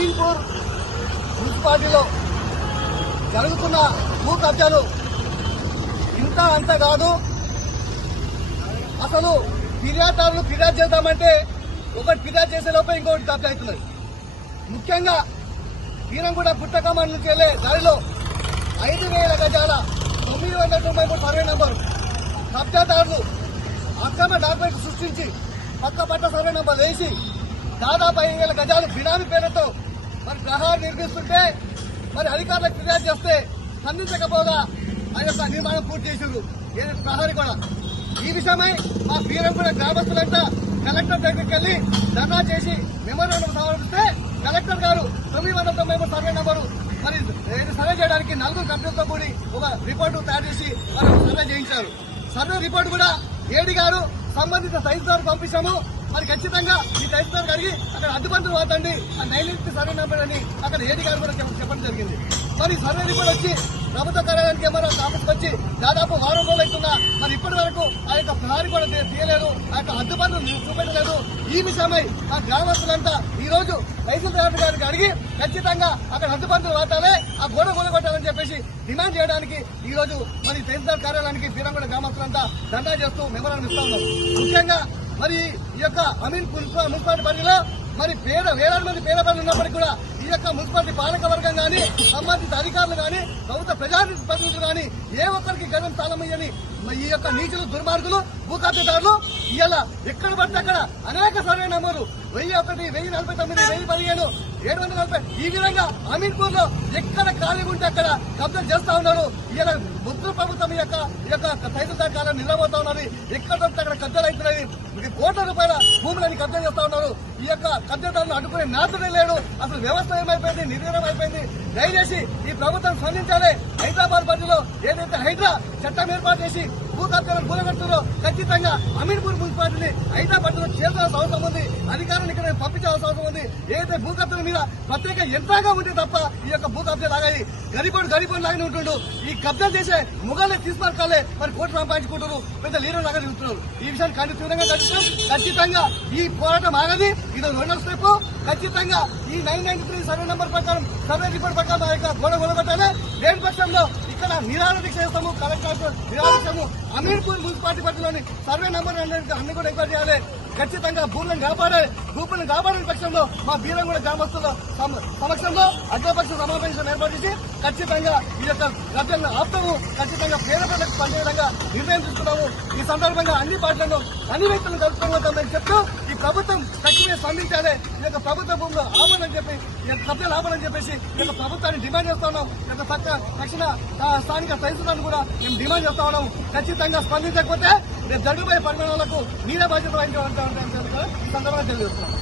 అమీన్పూర్ మున్సిపాలిటీలో జరుగుతున్న భూ కబ్జాలు ఇంత అంత కాదు. అసలు ఫిర్యాదుదారులు ఫిర్యాదు చేద్దామంటే ఒకటి ఫిర్యాదు చేసే లోపల ఇంకొకటి కబ్జా అవుతున్నది. ముఖ్యంగా వీరంగూడ పుట్టకమాన్ నుంచి వెళ్లే దారిలో 5,000 గజాల 993 సర్వే నంబరు కబ్జాదారులు అక్రమ డాక్యుమెంట్ సృష్టించి పక్క పట్ట సర్వే నంబర్ వేసి దాదాపు 5,000 గజాలు బినామీ పేరుతో మరి ప్రహారం నిర్మిస్తుంటే మరి అధికారులకు ఫిర్యాదు చేస్తే స్పందించకపోగా ఆ యొక్క నిర్మాణం పూర్తి చేశారు. ప్రహారీ కూడా ఈ విషయమై మా బీరంగూడ గ్రామస్తులంతా కలెక్టర్ దగ్గరికి వెళ్లి ధర్నా చేసి మెమోరాండం సమర్పిస్తే కలెక్టర్ గారు 993 సర్వే నంబరు మరి సర్వే చేయడానికి 4 కంపెనీలతో కూడి ఒక రిపోర్టు తయారు చేసి వారు సర్వే చేయించారు. సర్వే రిపోర్టు కూడా ఏడీ గారు సంబంధిత తహసీల్దార్ పంపించాము. మరి ఖచ్చితంగా ఈ తహసీల్దార్ అడిగి అక్కడ అడ్డుబంతులు వాతండి ఆ 9 సర్వే నంబర్ అని అక్కడ ఏడీ గారు కూడా చెప్పడం జరిగింది. మరి సర్వే రిపోర్ట్ వచ్చి ప్రభుత్వ కార్యాలయానికి ఏమన్నా ఆఫీస్కి వచ్చి దాదాపు 6 రోజులు అవుతున్నా మరి ఇప్పటి వరకు ఆ యొక్క ప్రహారీ కూడా తీయలేదు, ఆ యొక్క అడ్డుబంతులు చూపెట్టలేదు. ఈ విషయమై ఆ గ్రామస్తులంతా ఈ రోజు తహసీల్దార్ గారికి అడిగి ఖచ్చితంగా అక్కడ అడ్డుబంతులు వాతాలే ఆ గోడ కొట్టాలని చెప్పేసి డిమాండ్ చేయడానికి ఈ రోజు మరి తహసీల్దార్ కార్యాలయానికి బీరంగూడ గ్రామస్తులంతా ధర్నా చేస్తూ మెమోరాండం ఇస్తా ఉన్నారు. ముఖ్యంగా మరి ఈ యొక్క అమీన్పూర్ మున్సిపాలిటీ పరిధిలో మరి వేలాది మంది పేద ప్రజలు ఉన్నప్పటికీ కూడా ఈ యొక్క మున్సిపాలిటీ పాలక వర్గం కానీ సంబంధిత అధికారులు కానీ ప్రభుత్వ ప్రజాప్రతినిధులు కానీ ఏ ఒక్కరికి గతం తాళమయ్యని ఈ యొక్క నీచులు దుర్మార్గులు భూ కబ్జాదారులు ఇలా ఎక్కడ పడితే అక్కడ అనేక సర్వే నంబర్లు 1001, 1049, 1015, 740 ఈ విధంగా అమీన్పూర్ లో ఎక్కడ ఖాళీ ఉంటే అక్కడ కబ్జా చేస్తా ఉన్నారు. ఇలా ముద్ర ప్రభుత్వం ఈ యొక్క తహసీల్దార్ కార్యాలయం నిలబోతా ఉన్నది. ఎక్కడ పడితే అక్కడ కబ్జాలు అవుతున్నాయి. కోట్ల రూపాయల భూములని కబ్జా చేస్తా ఉన్నారు. ఈ యొక్క కబ్జాదారులు అడ్డుకునే నాథుడే లేడు. అసలు వ్యవస్థ ఏమైపోయింది, నిర్వీర్యం అయిపోయింది. దయచేసి ఈ ప్రభుత్వం స్పందించాలి. హైదరాబాద్ పరిధిలో ఏదైతే హైడ్రా చట్టం ఏర్పాటు చేసి భూ కబ్జాలను కూలగొట్టులో ఖచ్చితంగా అమీన్పూర్ మున్సిపాలిటీని హైదరాబాద్ లో చేర్చాల్సిన అవసరం ఉంది. అధికారులను ఇక్కడ పంపించాల్సిన అవసరం ఉంది. ఏదైతే భూ కబ్జాల మీద ప్రత్యేక యంత్రంగా ఉంటే తప్ప ఈ యొక్క భూ కబ్జా లాగాయి గరిబోడు లాగానే ఉంటుండు. ఈ కబ్జా చేసే ముగాలే తీసుకొరకాలే మరి కోర్టు సంపాదించుకుంటారు, పెద్ద లీడర్ లాగా తిరుగుతున్నారు. ఈ విషయాన్ని తీవ్రంగా ఖండిస్తాం. ఖచ్చితంగా ఈ పోరాటం ఆగది. ఇది 2వ స్టెప్. ఖచ్చితంగా ఈ 993 సర్వే నంబర్ ప్రకారం సర్వే రిపోర్ట్ ప్రకారం ఆ యొక్క గోడ కొలగొట్టాలి. లేని పక్షంలో ఇక్కడ నిరాహార దీక్ష చేస్తాము. కలెక్టర్ నిరాహార దీక్షము అమీన్పూర్ మున్సిపాలిటీ పరిధిలోని సర్వే నంబర్ అన్ని కూడా ఎంక్వైరీ చేయాలి. ఖచ్చితంగా భూములను కాపాడే పక్షంలో మా బీరంగూడ గ్రామస్తుల సమక్షంలో అగ్రపక్ష సమావేశం ఏర్పాటు చేసి ఖచ్చితంగా ఈ యొక్క కబ్జాలను ఆపుతాము. ఖచ్చితంగా పేద ప్రజలకు పనిచే విధంగా నిర్ణయం తీసుకున్నాము. ఈ సందర్భంగా అన్ని పార్టీలను అన్ని వ్యక్తులను కలుపుకోవద్దని చెప్తూ ఈ ప్రభుత్వం తక్షణమే స్పందించాలి. ఈ యొక్క ప్రభుత్వ భూములు ఆపని చెప్పి ఈ యొక్క కబ్జాలు ఆపని చెప్పేసి ఈ యొక్క ప్రభుత్వాన్ని డిమాండ్ చేస్తా ఉన్నాం. ఈ యొక్క తక్షణ స్థానిక తహసీల్దార్ను కూడా మేము డిమాండ్ చేస్తా ఉన్నాం. ఖచ్చితంగా స్పందించకపోతే రేపు జరుగుబోయే పరిణామాలకు మీరే బాధ్యత వహించాలంటే ఈ సందర్భంగా తెలియజేస్తున్నాం.